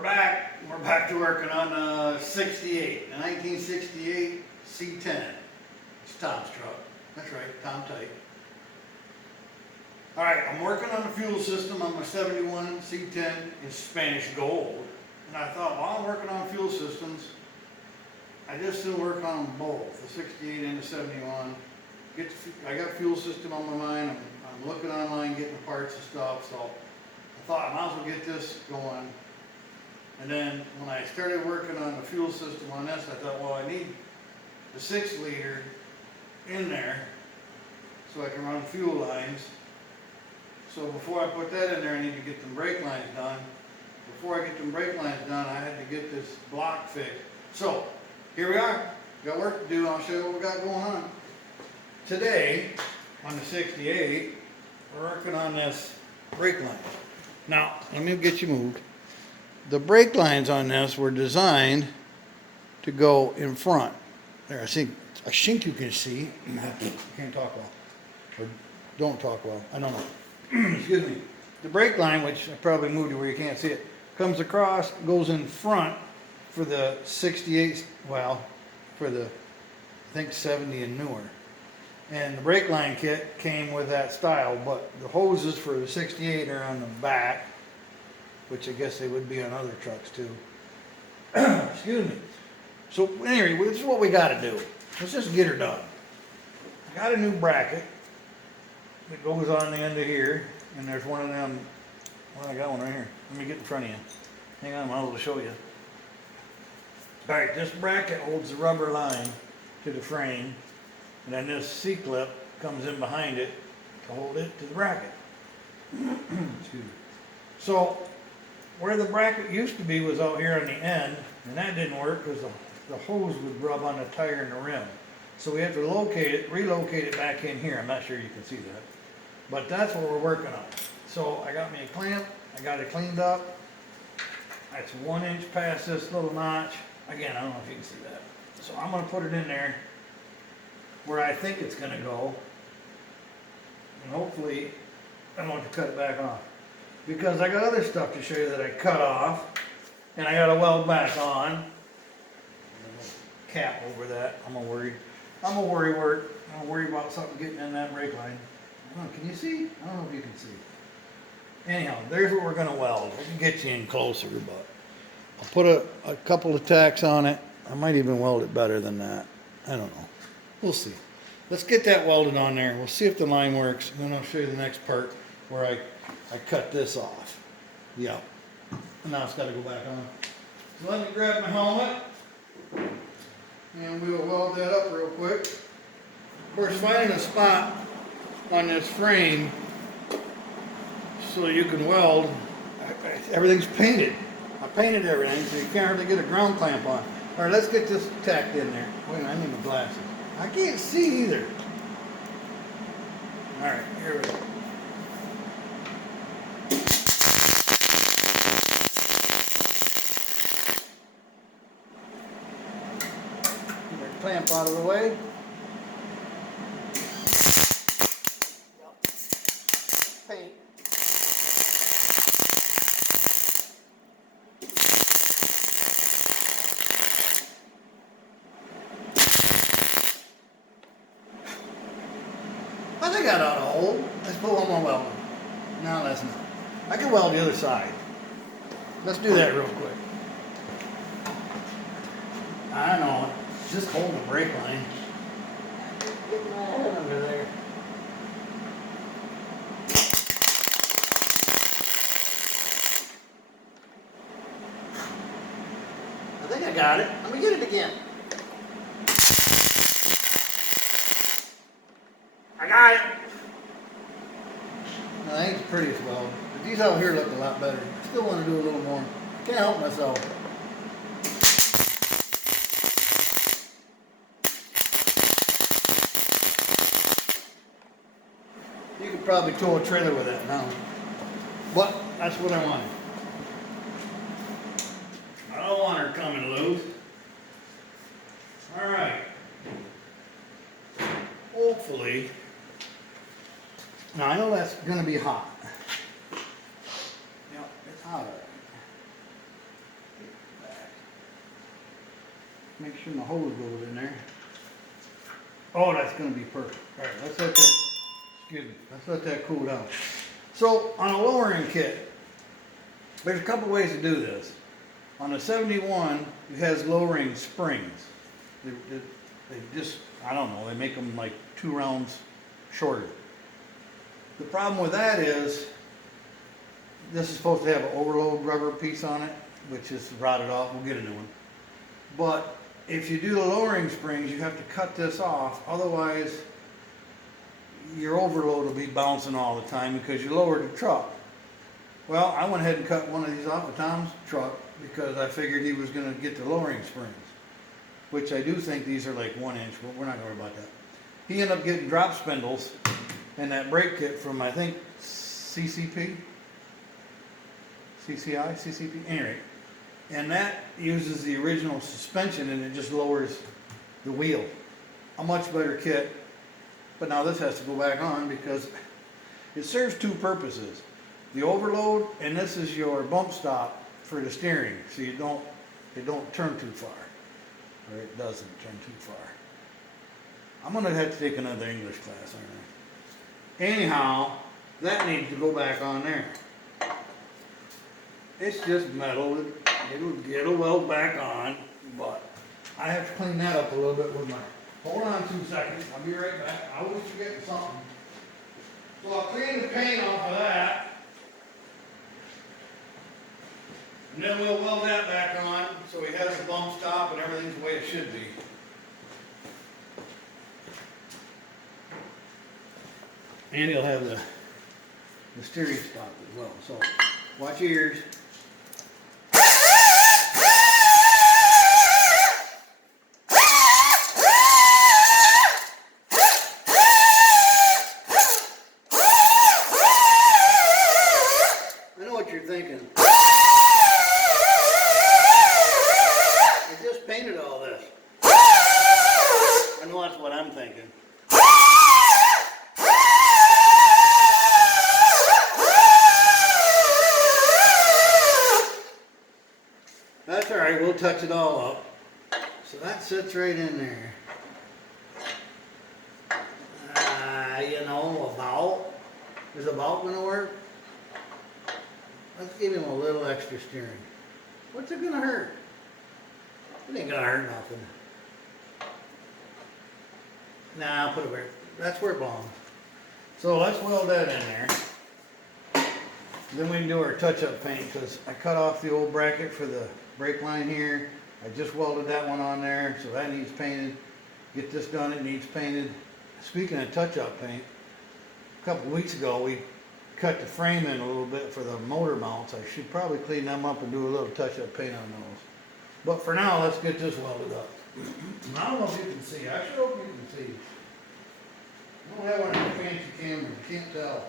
We're back to working on 68, a 1968 C-10. It's Tom's truck. That's right, Tom Tight. All right, I'm working on the fuel system on my 71 C-10 in Spanish gold. And I thought, while I'm working on fuel systems, I just still work on them both, the 68 and the 71. I got fuel system on my mind. I'm looking online, getting the parts and stuff. So I thought I might as well get this going. And then when I started working on the fuel system on this, I thought, well, I need the 6 liter in there so I can run fuel lines. So before I put that in there, I need to get them brake lines done. Before I get them brake lines done, I had to get this block fixed. So here we are. Got work to do. I'll show you what we got going on. Today, on the 68, we're working on this brake line. Now, let me get you moved. The brake lines on this were designed to go in front. There, I think you can see. I can't talk well. Or don't talk well. I don't know. Excuse me. The brake line, which I probably moved to where you can't see it, comes across, goes in front for the 68, well, for the, I think 70 and newer. And the brake line kit came with that style, but the hoses for the 68 are on the back, which I guess they would be on other trucks too. Excuse me. So anyway, this is what we got to do. Let's just get her done. I got a new bracket that goes on the end of here, and there's one of them. Well, I got one right here. Let me get in front of you. Hang on, I'm able to show you. All right, this bracket holds the rubber line to the frame, and then this C-clip comes in behind it to hold it to the bracket. Excuse me. So where the bracket used to be was out here on the end, and that didn't work because the hose would rub on the tire and the rim. So we have to relocate it back in here. I'm not sure you can see that. But that's what we're working on. So I got me a clamp, I got it cleaned up. That's 1 inch past this little notch. Again, I don't know if you can see that. So I'm gonna put it in there where I think it's gonna go. And hopefully I don't have to cut it back off. Because I got other stuff to show you that I cut off, and I got to weld back on. Cap over that. I'm gonna worry about something getting in that brake line. Oh, can you see? I don't know if you can see. Anyhow, there's what we're gonna weld. I can get you in closer, but I'll put a couple of tacks on it. I might even weld it better than that. I don't know. We'll see. Let's get that welded on there. We'll see if the line works, and then I'll show you the next part where I cut this off. Yep. And now it's got to go back on. So let me grab my helmet, and we will weld that up real quick. Of course, finding a spot on this frame so you can weld, everything's painted. I painted everything, so you can't hardly get a ground clamp on. All right, let's get this tacked in there. Wait a minute, I need my glasses. I can't see either. All right, here we go. Clamp out of the way. Paint. I think I got a hole. Let's put one more weld. No, that's not. I can weld the other side. Let's do that real quick. I know. Just hold the brake line. Get my head under there. I think I got it. Let me get it again. I got it. No, that ain't the prettiest weld, but these out here look a lot better. I still want to do a little more. Can't help myself. You could probably tow a trailer with that now. But that's what I wanted. I don't want her coming loose. Alright. Hopefully. Now I know that's going to be hot. Yep, it's hot already. Make sure my hose goes in there. Oh, that's gonna be perfect. All right, let's let that, excuse me, let's let that cool down. So on a lowering kit, there's a couple ways to do this. On the 71, it has lowering springs. They just, I don't know, they make them like 2 rounds shorter. The problem with that is, this is supposed to have an overload rubber piece on it, which is rotted off. We'll get a new one. But if you do the lowering springs, you have to cut this off. Otherwise, your overload will be bouncing all the time because you lowered the truck. Well, I went ahead and cut one of these off of Tom's truck because I figured he was going to get the lowering springs, which I do think these are like 1 inch, but we're not going to worry about that. He ended up getting drop spindles and that brake kit from, I think, CCP? CCI? CCP? Anyway. And that uses the original suspension and it just lowers the wheel. A much better kit. But now this has to go back on because it serves 2 purposes. The overload, and this is your bump stop for the steering, so it don't turn too far. Or it doesn't turn too far. I'm gonna have to take another English class, aren't I? Anyhow, that needs to go back on there. It's just metal, it'll weld back on, but I have to clean that up a little bit with my, hold on 2 seconds, I'll be right back. I was forgetting something. So I'll clean the paint off of that. And then we'll weld that back on so he has the bump stop and everything's the way it should be. And he'll have the steering stop as well. So watch your ears. I know what you're thinking. Painted all this. I know that's what I'm thinking. That's alright, we'll touch it all up. So that sits right in there. You know, a valve. Is a valve going to work? Let's give him a little extra steering. What's it going to hurt? It ain't gonna hurt nothing. Nah, I'll put it where, that's where it belongs. So let's weld that in there. Then we can do our touch-up paint because I cut off the old bracket for the brake line here. I just welded that one on there, so that needs painted. Get this done, it needs painted. Speaking of touch-up paint, a couple of weeks ago we cut the frame in a little bit for the motor mounts. I should probably clean them up and do a little touch-up paint on those. But for now, let's get this welded up. I don't know if you can see. I sure hope you can see. I don't have one of those fancy cameras. You can't tell.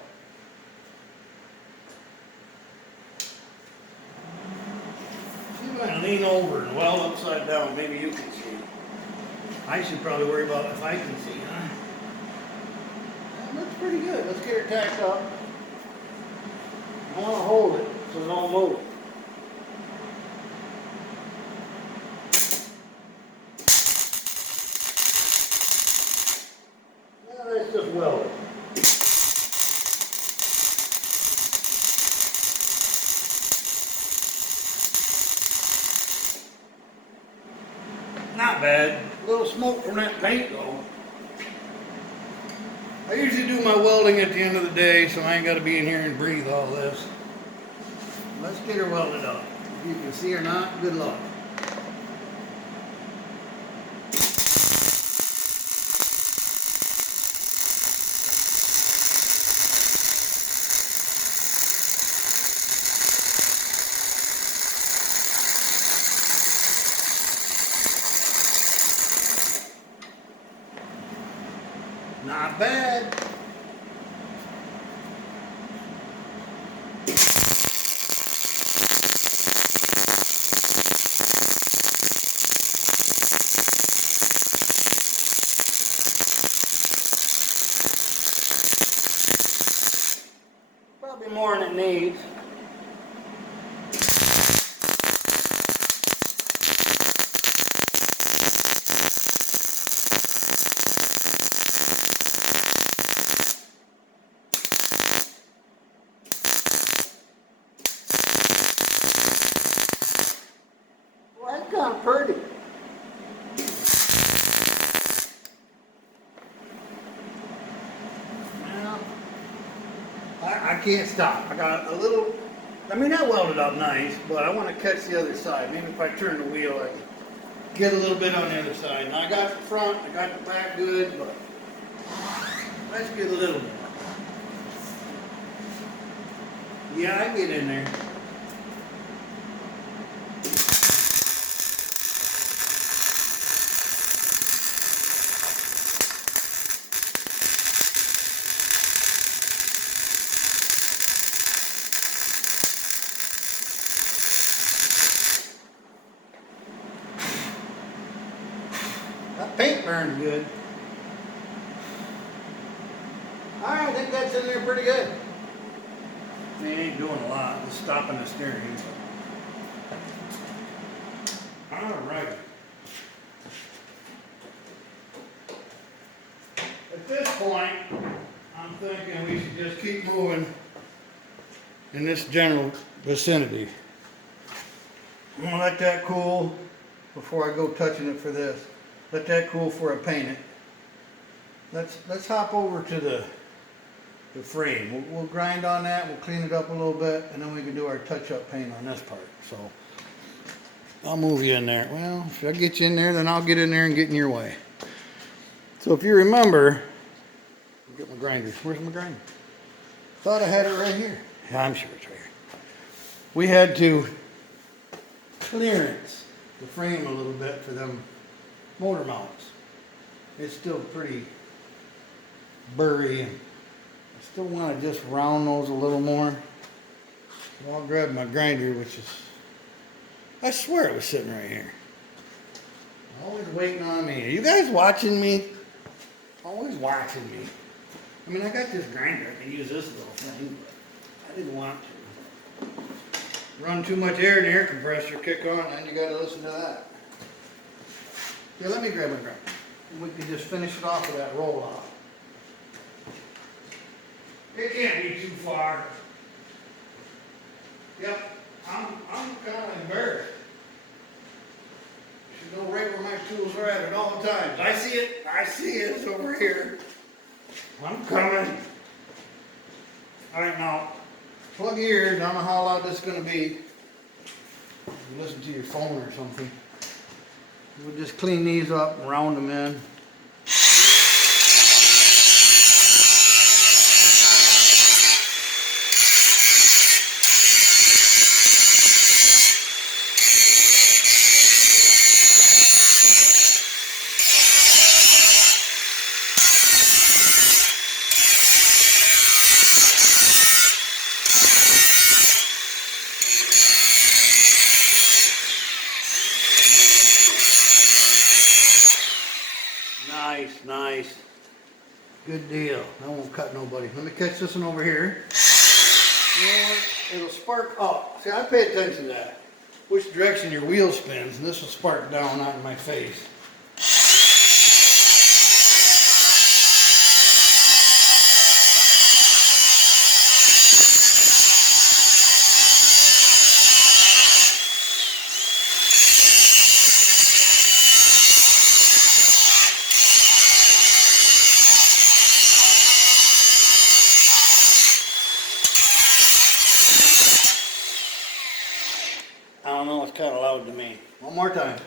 I'm going to lean over and weld upside down. Maybe you can see. I should probably worry about if I can see, huh? That looks pretty good. Let's get her tacked up. I want to hold it so it don't move. Let's just weld it. Not bad. A little smoke from that paint though. I usually do my welding at the end of the day, so I ain't got to be in here and breathe all this. Let's get her welded up. If you can see or not, good luck. Not bad. Probably more than it needs. pretty. Now, I can't stop. I got a little, I mean, that welded up nice, but I want to catch the other side. Maybe if I turn the wheel, I can get a little bit on the other side. Now I got the front, I got the back good, but let's get a little more. Yeah, I get in there. That paint burns good. Alright, I think that's in there pretty good. I mean, it ain't doing a lot, just stopping the steering. Alright. At this point, I'm thinking we should just keep moving in this general vicinity. I'm gonna let that cool before I go touching it for this. Let that cool before I paint it. Let's hop over to the frame. We'll grind on that, we'll clean it up a little bit, and then we can do our touch-up paint on this part. So I'll move you in there. Well, if I get you in there, then I'll get in there and get in your way. So if you remember, I'll get my grinder. Where's my grinder? Thought I had it right here. Yeah, I'm sure it's right here. We had to clearance the frame a little bit for them motor mounts. It's still pretty burry. I still want to just round those a little more. So I'll grab my grinder, which is, I swear it was sitting right here. Always waiting on me. Are you guys watching me? Always watching me. I mean, I got this grinder. I can use this little thing, but I didn't want to. Run too much air in the air compressor, kick on, and you got to listen to that. Here, let me grab my grinder. We can just finish it off with that roll off. It can't be too far. Yep, I'm kind of embarrassed. You should know right where my tools are at all times. I see it. It's over here. I'm coming. All right, now plug your ears. I don't know how loud this is going to be. You listen to your phone or something. We'll just clean these up and round them in. Nice. Good deal. I won't cut nobody. Let me catch this one over here. And it'll spark up. See, I pay attention to that. Which direction your wheel spins, and this will spark down, not in my face. I don't know, it's kind of loud to me. One more time.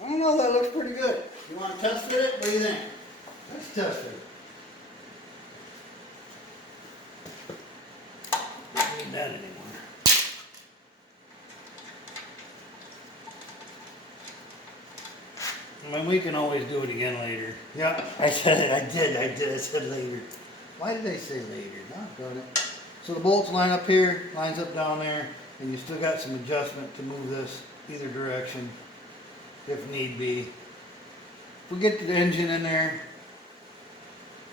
I don't know, that looks pretty good. You want to test fit it? What do you think? Let's test it. That anymore. I mean, we can always do it again later. Yeah, I said it. I said later. Why did I say later? No, got it. So the bolts line up here, lines up down there, and you still got some adjustment to move this either direction if need be. If we get the engine in there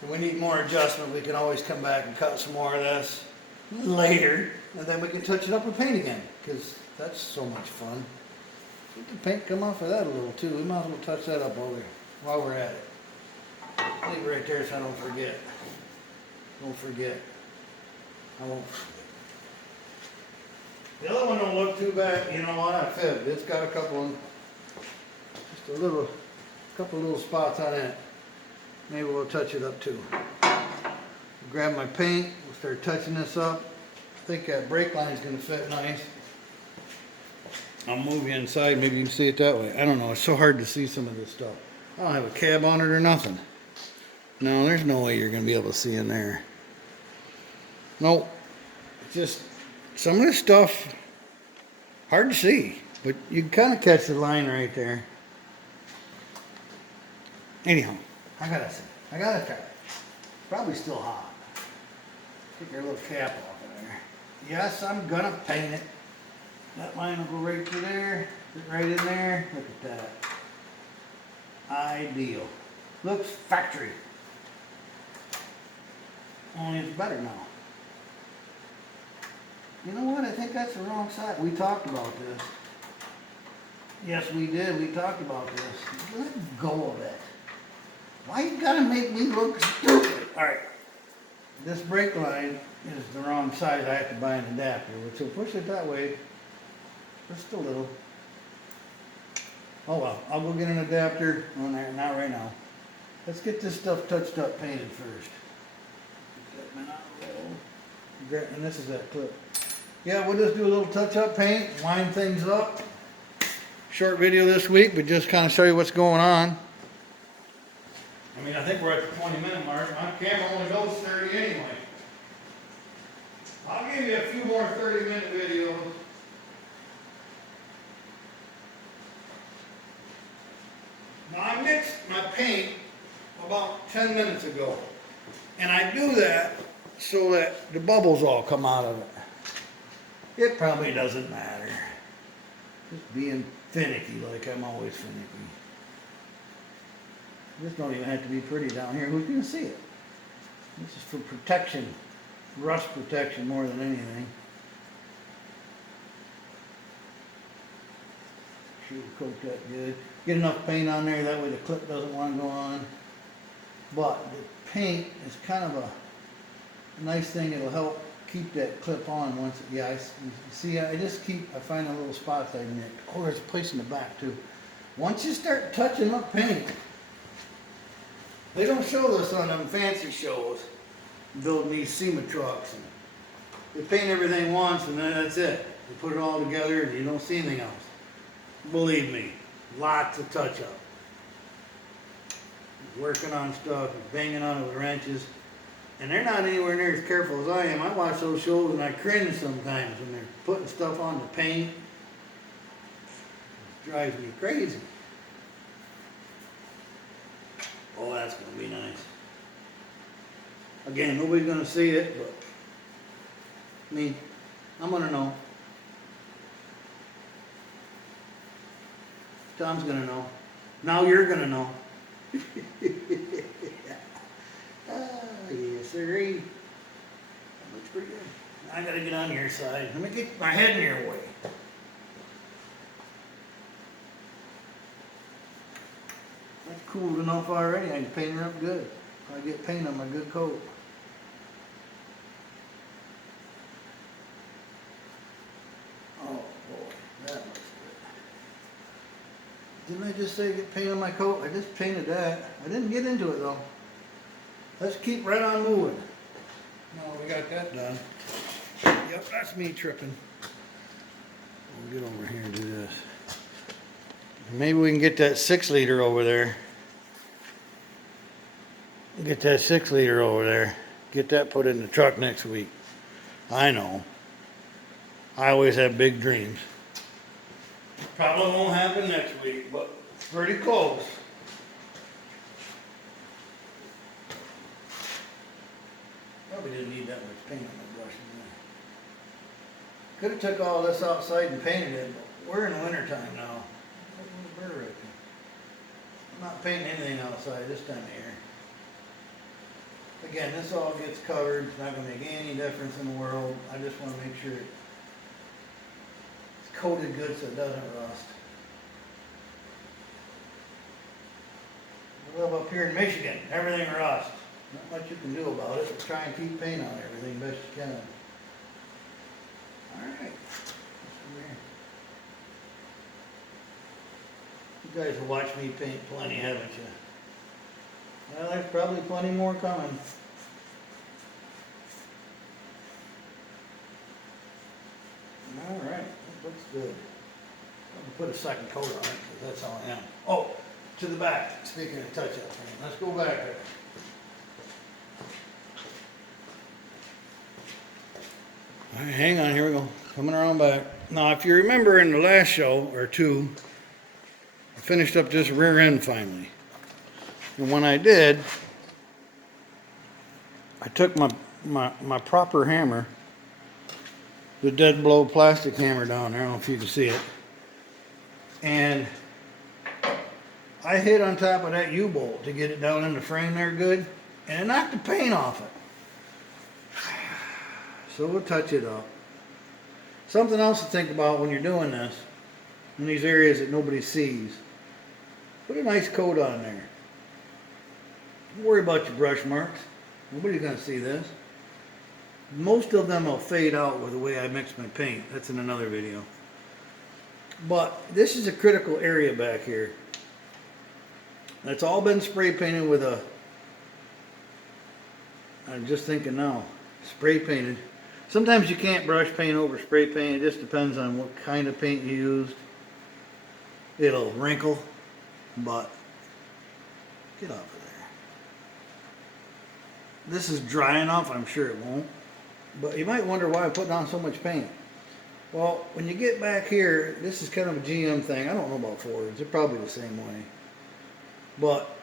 and we need more adjustment, we can always come back and cut some more of this. later, and then we can touch it up with paint again, because that's so much fun. Let the paint come off of that a little too. We might as well touch that up while we're at it. Leave it right there so I don't forget. Don't forget. I won't forget. The other one don't look too bad. You know what? I fibbed. It's got a couple little spots on it. Maybe we'll touch it up too. Grab my paint. We'll start touching this up. I think that brake line is going to fit nice. I'll move you inside. Maybe you can see it that way. I don't know. It's so hard to see some of this stuff. I don't have a cab on it or nothing. No, there's no way you're going to be able to see in there. Nope. Just some of this stuff, hard to see, but you can kind of catch the line right there. Anyhow, I gotta try it. Probably still hot. Take your little cap off of there. Yes, I'm gonna paint it. That line will go right through there, right in there. Look at that. Ideal. Looks factory. Only it's better now. You know what? I think that's the wrong side. We talked about this. Yes, we did. We talked about this. Let go of it. Why you gotta make me look stupid? Alright. This brake line is the wrong size. I have to buy an adapter. So push it that way. Just a little. Oh well. I'll go get an adapter on there. Not right now. Let's get this stuff touched up, painted first. And this is that clip. Yeah, we'll just do a little touch-up paint, line things up. Short video this week, but just kind of show you what's going on. I mean, I think we're at the 20-minute mark. My camera only goes 30 anyway. I'll give you a few more 30-minute videos. Now, I mixed my paint about 10 minutes ago. And I do that so that the bubbles all come out of it. It probably doesn't matter. Just being finicky like I'm always finicky. This don't even have to be pretty down here. Who's going to see it? This is for protection. Rust protection more than anything. Coat that good. Get enough paint on there, that way the clip doesn't want to go on. But the paint is kind of a nice thing. It'll help keep that clip on once. Yeah, you see, I find the little spots I nicked. Oh, there's a place in the back too. Once you start touching up paint, they don't show this on them fancy shows, building these SEMA trucks. And they paint everything once and then that's it. They put it all together and you don't see anything else. Believe me, lots of touch up. Working on stuff, banging on it with wrenches. And they're not anywhere near as careful as I am. I watch those shows and I cringe sometimes when they're putting stuff on the paint. It drives me crazy. Oh, that's going to be nice. Again, nobody's going to see it, but I mean, I'm going to know. Tom's going to know. Now you're going to know. Yes, sirree. That looks pretty good. I gotta get on your side. Let me get my head in your way. That's cooled enough already. I can paint it up good. I get paint on my good coat. Oh boy, that looks good. Didn't I just say get paint on my coat? I just painted that. I didn't get into it though. Let's keep right on moving. No, we got that done. Yep, that's me tripping. We'll get over here and do this. Maybe we can get that 6-liter over there. Get that 6-liter over there. Get that put in the truck next week. I know. I always have big dreams. Probably won't happen next week, but pretty close. Probably didn't need that much paint on my brush. Could have took all this outside and painted it, but we're in the winter time now. I'm not painting anything outside this time of year. Again, this all gets covered, it's not gonna make any difference in the world. I just wanna make sure it's coated good so it doesn't rust. We live up here in Michigan, everything rusts. Not much you can do about it, but try and keep paint on everything best you can. Alright. You guys have watched me paint plenty, haven't you? Well, there's probably plenty more coming. Alright, that looks good. I'll put a second coat on it, because that's all I am. Oh, to the back, speaking of touch-up paint, let's go back there. Alright, hang on, here we go. Coming around back. Now, if you remember in the last show, or two, I finished up this rear end finally. And when I did, I took my proper hammer, the dead blow plastic hammer down there, I don't know if you can see it, and I hit on top of that U-bolt to get it down in the frame there good, and it knocked the paint off it. So we'll touch it up. Something else to think about when you're doing this, in these areas that nobody sees, put a nice coat on there. Don't worry about your brush marks. Nobody's going to see this. Most of them will fade out with the way I mix my paint. That's in another video. But this is a critical area back here. That's all been spray painted with a, I'm just thinking now, spray painted. Sometimes you can't brush paint over spray paint. It just depends on what kind of paint you used. It'll wrinkle, but get off of there. This is dry enough, I'm sure it won't. But you might wonder why I'm putting on so much paint. Well, when you get back here, this is kind of a GM thing. I don't know about Fords. They're probably the same way. But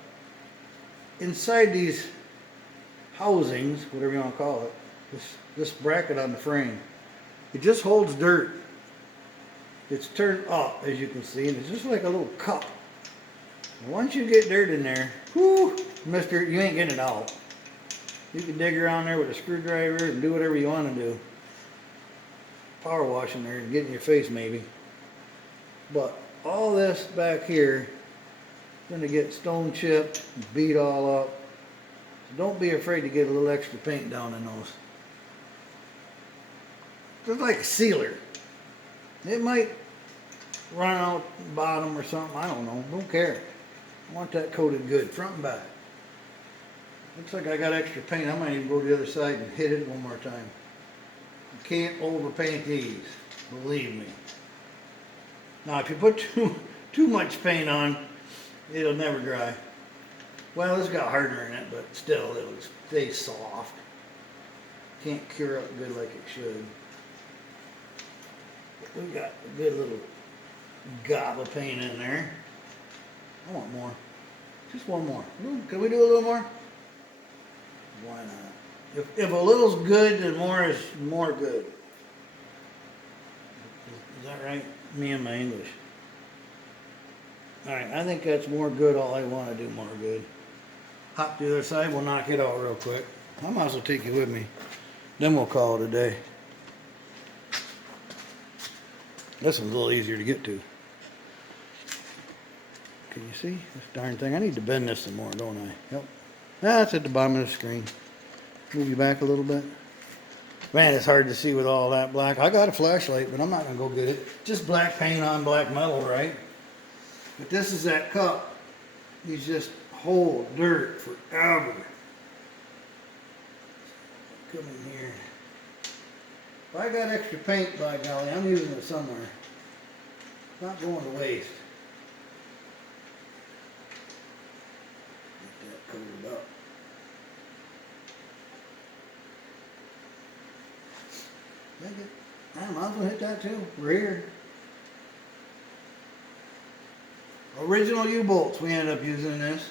inside these housings, whatever you want to call it, this bracket on the frame, it just holds dirt. It's turned up, as you can see, and it's just like a little cup. And once you get dirt in there, whoo, mister, you ain't getting it out. You can dig around there with a screwdriver and do whatever you want to do. Power wash in there and get in your face maybe. But all this back here is going to get stone chipped, beat all up. So don't be afraid to get a little extra paint down in those. Just like a sealer. It might run out the bottom or something, I don't know, don't care. I want that coated good, front and back. Looks like I got extra paint, I might even go to the other side and hit it one more time. You can't overpaint these, believe me. Now if you put too much paint on, it'll never dry. Well, it's got hardener in it, but still it'll stay soft. Can't cure up good like it should. We got a good little gob of paint in there. I want more. Just one more. Can we do a little more? Why not? If a little's good, then more is more good. Is that right? Me and my English. Alright, I think that's more good. All I want to do more good. Hop to the other side. We'll knock it out real quick. I might as well take you with me. Then we'll call it a day. This one's a little easier to get to. Can you see this darn thing? I need to bend this some more, don't I? Yep. That's at the bottom of the screen. Move you back a little bit. Man, it's hard to see with all that black. I got a flashlight, but I'm not going to go get it. Just black paint on black metal, right? But this is that cup. These just hold dirt forever. Come in here. If I got extra paint, by golly, I'm using it somewhere. It's not going to waste. Get that coated up. Take it. I might as well hit that too. We're here. Original U-bolts we ended up using this.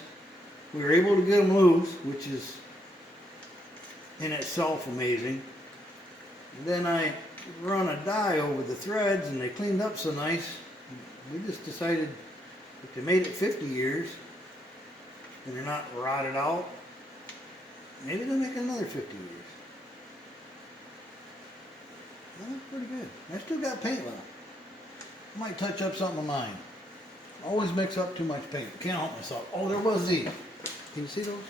We were able to get them loose, which is in itself amazing. And then I run a dye over the threads and they cleaned up so nice. We just decided if they made it 50 years and they're not rotted out, maybe they'll make it another 50 years. That's pretty good. I still got paint left. I might touch up some of mine. Always mix up too much paint. Can't help myself. Oh, there was these. Can you see those?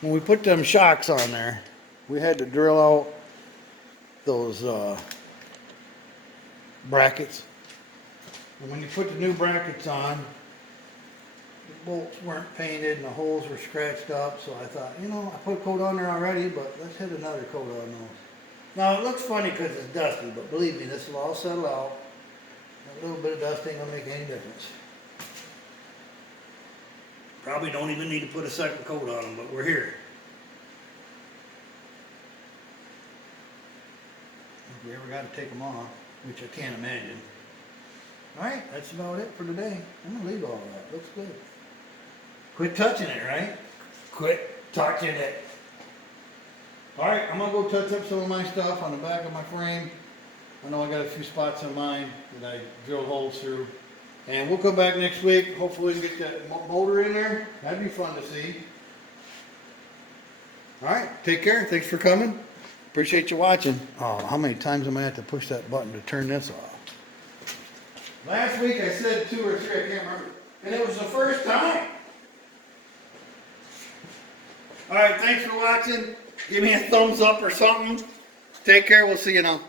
When we put them shocks on there, we had to drill out those brackets. And when you put the new brackets on, the bolts weren't painted and the holes were scratched up, so I thought, you know, I put a coat on there already, but let's hit another coat on those. Now, it looks funny because it's dusty, but believe me, this will all settle out. A little bit of dust ain't gonna make any difference. Probably don't even need to put a second coat on them, but we're here. If we ever got to take them off, which I can't imagine. Alright, that's about it for today. I'm gonna leave all that. Looks good. Quit touching it, right? Quit touching it. Alright, I'm gonna go touch up some of my stuff on the back of my frame. I know I got a few spots on mine that I drilled holes through. And we'll come back next week. Hopefully we can get that motor in there. That'd be fun to see. Alright, take care. Thanks for coming. Appreciate you watching. Oh, how many times am I have to push that button to turn this off? Last week I said 2 or 3, I can't remember. And it was the first time. Alright, thanks for watching. Give me a thumbs up or something. Take care. We'll see you now.